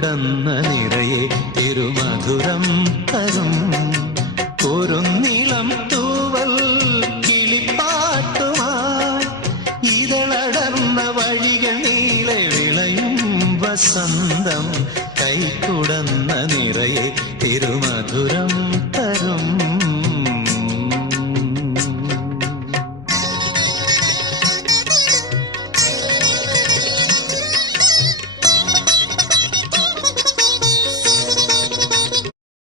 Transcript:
കൈക്കുടന്ന നിറയെ തിരുമധുരം തരും കുറുനിളം തൂവൽ കിളിപ്പാട്ടുമായി ഇതളടർന്ന വഴികൾ നീളെ വിളയും വസന്തം കൈക്കുടന്ന നിറയെ തിരുമധുരം